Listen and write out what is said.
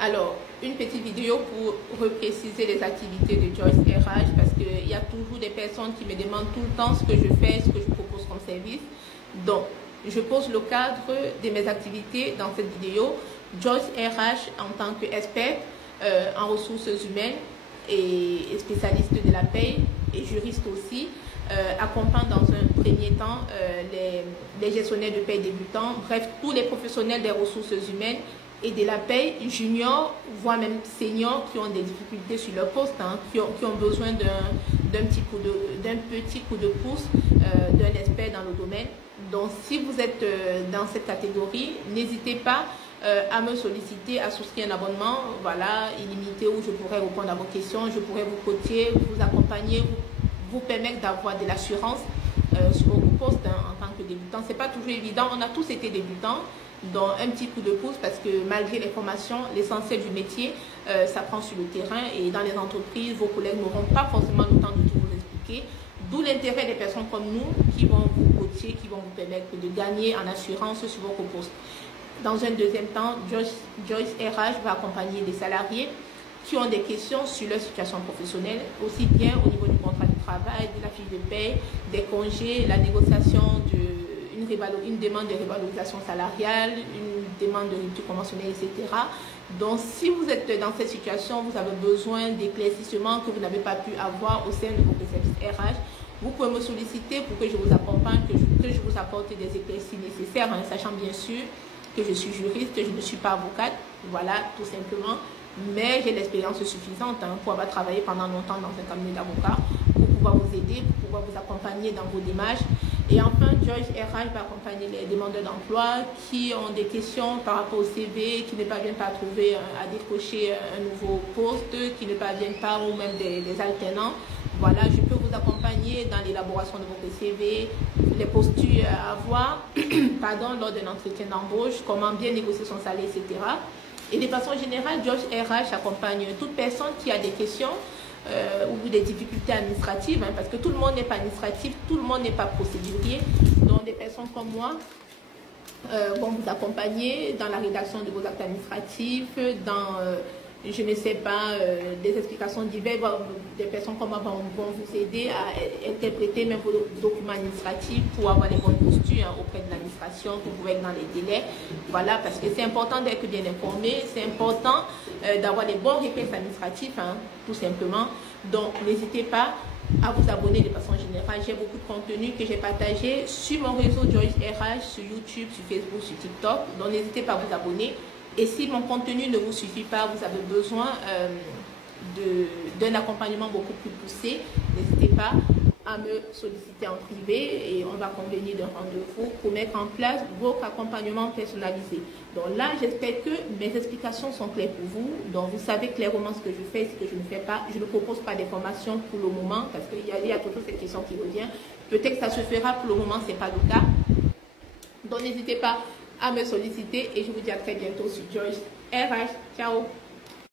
Alors, une petite vidéo pour repréciser les activités de Joyce RH parce qu'il y a toujours des personnes qui me demandent tout le temps ce que je fais, ce que je propose comme service. Donc, je pose le cadre de mes activités dans cette vidéo. Joyce RH en tant qu'experte en ressources humaines et spécialiste de la paie et juriste aussi, accompagne dans un premier temps les gestionnaires de paie débutants, bref, tous les professionnels des ressources humaines et de la paie junior, voire même senior, qui ont des difficultés sur leur poste, qui ont besoin d'un petit coup de pouce d'un expert dans le domaine. Donc, si vous êtes dans cette catégorie, n'hésitez pas à me solliciter, à souscrire un abonnement, voilà, illimité, où je pourrais répondre à vos questions, je pourrais vous coacher, vous accompagner, vous permettre d'avoir de l'assurance sur vos postes en tant que débutant. C'est pas toujours évident, on a tous été débutants, donc un petit coup de pouce parce que malgré les formations, l'essentiel du métier s'apprend sur le terrain et dans les entreprises, vos collègues n'auront pas forcément le temps de tout vous expliquer. D'où l'intérêt des personnes comme nous qui vont vous coacher, qui vont vous permettre de gagner en assurance sur vos postes. Dans un deuxième temps, Joyce RH va accompagner des salariés qui ont des questions sur leur situation professionnelle, aussi bien au niveau du contrat de travail, de la fiche de paie, des congés, la négociation une demande de revalorisation salariale, une demande de rupture conventionnelle, etc. Donc, si vous êtes dans cette situation, vous avez besoin d'éclaircissements que vous n'avez pas pu avoir au sein de votre service RH, vous pouvez me solliciter pour que je vous accompagne, que je vous apporte des éclaircissements nécessaires, sachant bien sûr que je suis juriste, je ne suis pas avocate, voilà, tout simplement. Mais j'ai l'expérience suffisante pour avoir travaillé pendant longtemps dans un cabinet d'avocats, pour pouvoir vous aider, pour pouvoir vous accompagner dans vos démarches. Et enfin, Joyce RH va accompagner les demandeurs d'emploi qui ont des questions par rapport au CV, qui ne parviennent pas à trouver, à décocher un nouveau poste, qui ne parviennent pas, ou même des alternants. Voilà, je peux vous accompagner dans l'élaboration de votre CV, les postures à avoir, pardon, lors d'un entretien d'embauche, comment bien négocier son salaire, etc. Et de façon générale, Joyce RH accompagne toute personne qui a des questions ou des difficultés administratives, parce que tout le monde n'est pas administratif, tout le monde n'est pas procédurier. Donc, des personnes comme moi vont vous accompagner dans la rédaction de vos actes administratifs, dans, je ne sais pas, des explications diverses. Des personnes comme moi vont vous aider à interpréter même vos documents administratifs pour avoir les bonnes postures auprès de l'administration, pour pouvoir être dans les délais. Voilà, parce que c'est important d'être bien informé, c'est important d'avoir les bons réflexes administratifs, tout simplement. Donc, n'hésitez pas à vous abonner de façon générale. J'ai beaucoup de contenu que j'ai partagé sur mon réseau Joyce RH, sur YouTube, sur Facebook, sur TikTok. Donc, n'hésitez pas à vous abonner. Et si mon contenu ne vous suffit pas, vous avez besoin d'un accompagnement beaucoup plus poussé, n'hésitez pas à me solliciter en privé et on va convenir d'un rendez-vous pour mettre en place votre accompagnement personnalisé. Donc là, j'espère que mes explications sont claires pour vous. Donc vous savez clairement ce que je fais, ce que je ne fais pas. Je ne propose pas des formations pour le moment parce qu'il y a toujours cette question qui revient. Peut-être que ça se fera, pour le moment, ce n'est pas le cas. Donc n'hésitez pas à me solliciter et je vous dis à très bientôt sur Joyce RH. Ciao!